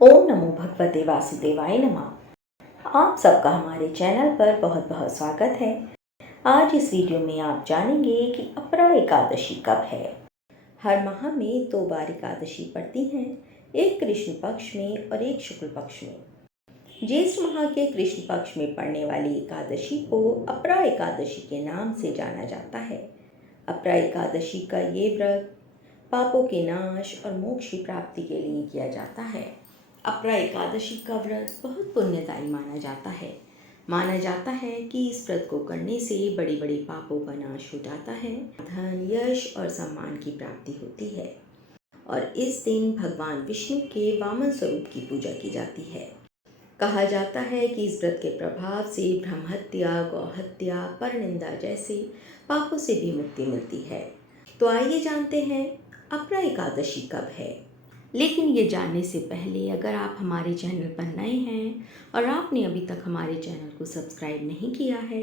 ओम नमो भगवते वासुदेवाय नमः। आप सबका हमारे चैनल पर बहुत बहुत स्वागत है। आज इस वीडियो में आप जानेंगे कि अपरा एकादशी कब है। हर माह में 2 बार एकादशी पड़ती हैं, एक कृष्ण पक्ष में और एक शुक्ल पक्ष में। ज्येष्ठ माह के कृष्ण पक्ष में पड़ने वाली एकादशी को अपरा एकादशी के नाम से जाना जाता है। अपरा एकादशी का ये व्रत पापों के नाश और मोक्ष की प्राप्ति के लिए किया जाता है। अपरा एकादशी का व्रत बहुत पुण्यदायी माना जाता है। माना जाता है कि इस व्रत को करने से बड़े बड़े पापों का नाश हो जाता है, धन, यश और सम्मान की प्राप्ति होती है और इस दिन भगवान विष्णु के वामन स्वरूप की पूजा की जाती है। कहा जाता है कि इस व्रत के प्रभाव से ब्रह्महत्या, गौहत्या, परनिंदा जैसे पापों से भी मुक्ति मिलती है। तो आइए जानते हैं अपरा एकादशी कब है। लेकिन ये जानने से पहले अगर आप हमारे चैनल पर नए हैं और आपने अभी तक हमारे चैनल को सब्सक्राइब नहीं किया है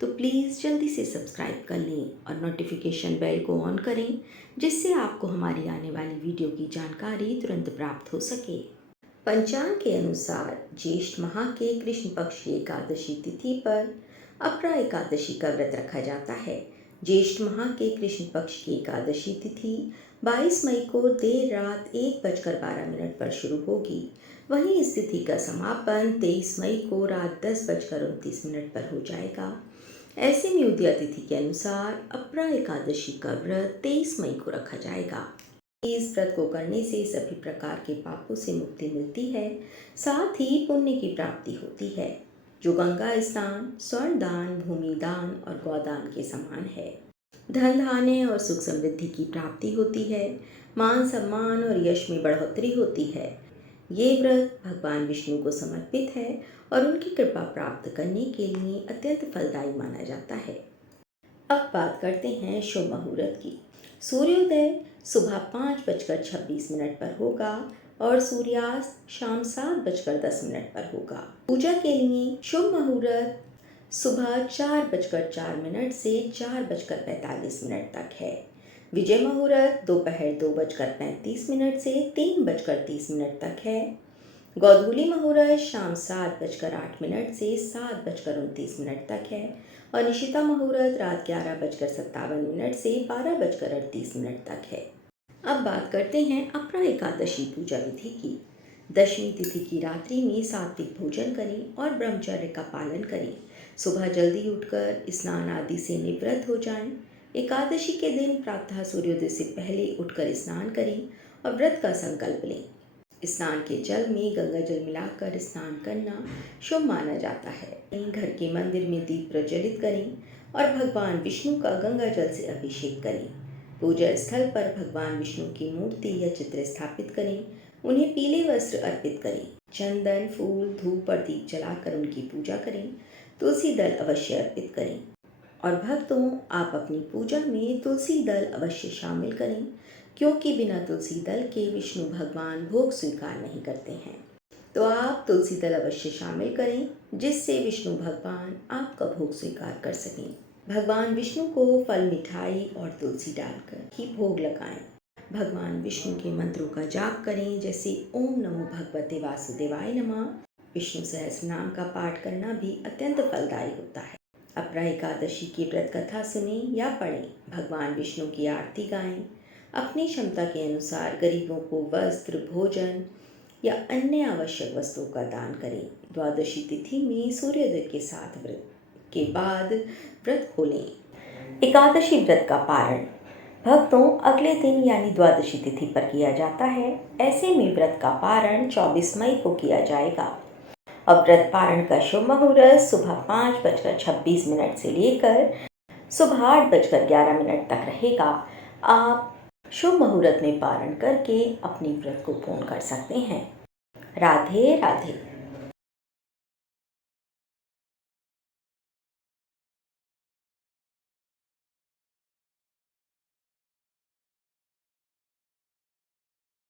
तो प्लीज़ जल्दी से सब्सक्राइब कर लें और नोटिफिकेशन बेल को ऑन करें, जिससे आपको हमारी आने वाली वीडियो की जानकारी तुरंत प्राप्त हो सके। पंचांग के अनुसार ज्येष्ठ माह के कृष्ण पक्ष की एकादशी तिथि पर अपरा एकादशी का व्रत रखा जाता है। ज्येष्ठ माह के कृष्ण पक्ष की एकादशी तिथि 22 मई को देर रात 1:12 पर शुरू होगी। वहीं इस तिथि का समापन 23 मई को रात 10:29 पर हो जाएगा। ऐसे में उदया तिथि के अनुसार अपरा एकादशी का व्रत 23 मई को रखा जाएगा। इस व्रत को करने से सभी प्रकार के पापों से मुक्ति मिलती है, साथ ही पुण्य की प्राप्ति होती है, जो गंगा स्नान, स्वर्ण दान, भूमि दान और गौदान के समान है। धन धान्य और सुख समृद्धि की प्राप्ति होती है, मान सम्मान और यश में बढ़ोतरी होती है। ये व्रत भगवान विष्णु को समर्पित है और उनकी कृपा प्राप्त करने के लिए अत्यंत फलदायी माना जाता है। अब बात करते हैं शुभ मुहूर्त की। सूर्योदय सुबह 5:26 पर होगा और सूर्यास्त शाम 7:10 पर होगा। पूजा के लिए शुभ मुहूर्त सुबह 4:04 से 4:45 तक है। विजय मुहूर्त दोपहर 2:35 से 3:30 तक है। गोधूली मुहूर्त शाम 7:08 से 7:29 तक है और निशिता मुहूर्त रात 11:57 से 12:38 तक है। अब बात करते हैं अपरा एकादशी पूजा विधि की। दशमी तिथि की रात्रि में सात्विक भोजन करें और ब्रह्मचर्य का पालन करें। सुबह जल्दी उठकर स्नान आदि से निवृत्त हो जाएं। एकादशी के दिन प्रातः सूर्योदय से पहले उठकर स्नान करें और व्रत का संकल्प लें। स्नान के जल में गंगा जल मिलाकर स्नान करना शुभ माना जाता है। घर के मंदिर में दीप प्रज्वलित करें और भगवान विष्णु का गंगा जल से अभिषेक करें। पूजा स्थल पर भगवान विष्णु की मूर्ति या चित्र स्थापित करें। उन्हें पीले वस्त्र अर्पित करें। चंदन, फूल, धूप और दीप जलाकर उनकी पूजा करें। तुलसी दल अवश्य अर्पित करें और भक्तों, आप अपनी पूजा में तुलसी दल अवश्य शामिल करें, क्योंकि बिना तुलसी दल के विष्णु भगवान भोग स्वीकार नहीं करते हैं। तो आप तुलसी दल अवश्य शामिल करें, जिससे विष्णु भगवान आपका भोग स्वीकार कर सकें। भगवान विष्णु को फल, मिठाई और तुलसी डालकर ही भोग लगाएं। भगवान विष्णु के मंत्रों का जाप करें, जैसे ओम नमो भगवते वासुदेवाय नमः। विष्णु सहस्र नाम का पाठ करना भी अत्यंत फलदायी होता है। अपरा एकादशी की व्रत कथा सुने या पढ़ें, भगवान विष्णु की आरती गाएं। अपनी क्षमता के अनुसार गरीबों को वस्त्र, भोजन या अन्य आवश्यक वस्तुओं का दान करें। द्वादशी तिथि में सूर्योदय के साथ व्रत के बाद व्रत खोलें। एकादशी व्रत का पारण भक्तों अगले दिन यानी द्वादशी तिथि पर किया जाता है। ऐसे में व्रत का पारण 24 मई को किया जाएगा। अब व्रत पारण का शुभ मुहूर्त सुबह 5:26 से लेकर सुबह 8:11 तक रहेगा। आप शुभ मुहूर्त में पारण करके अपनी व्रत को पूर्ण कर सकते हैं। राधे राधे।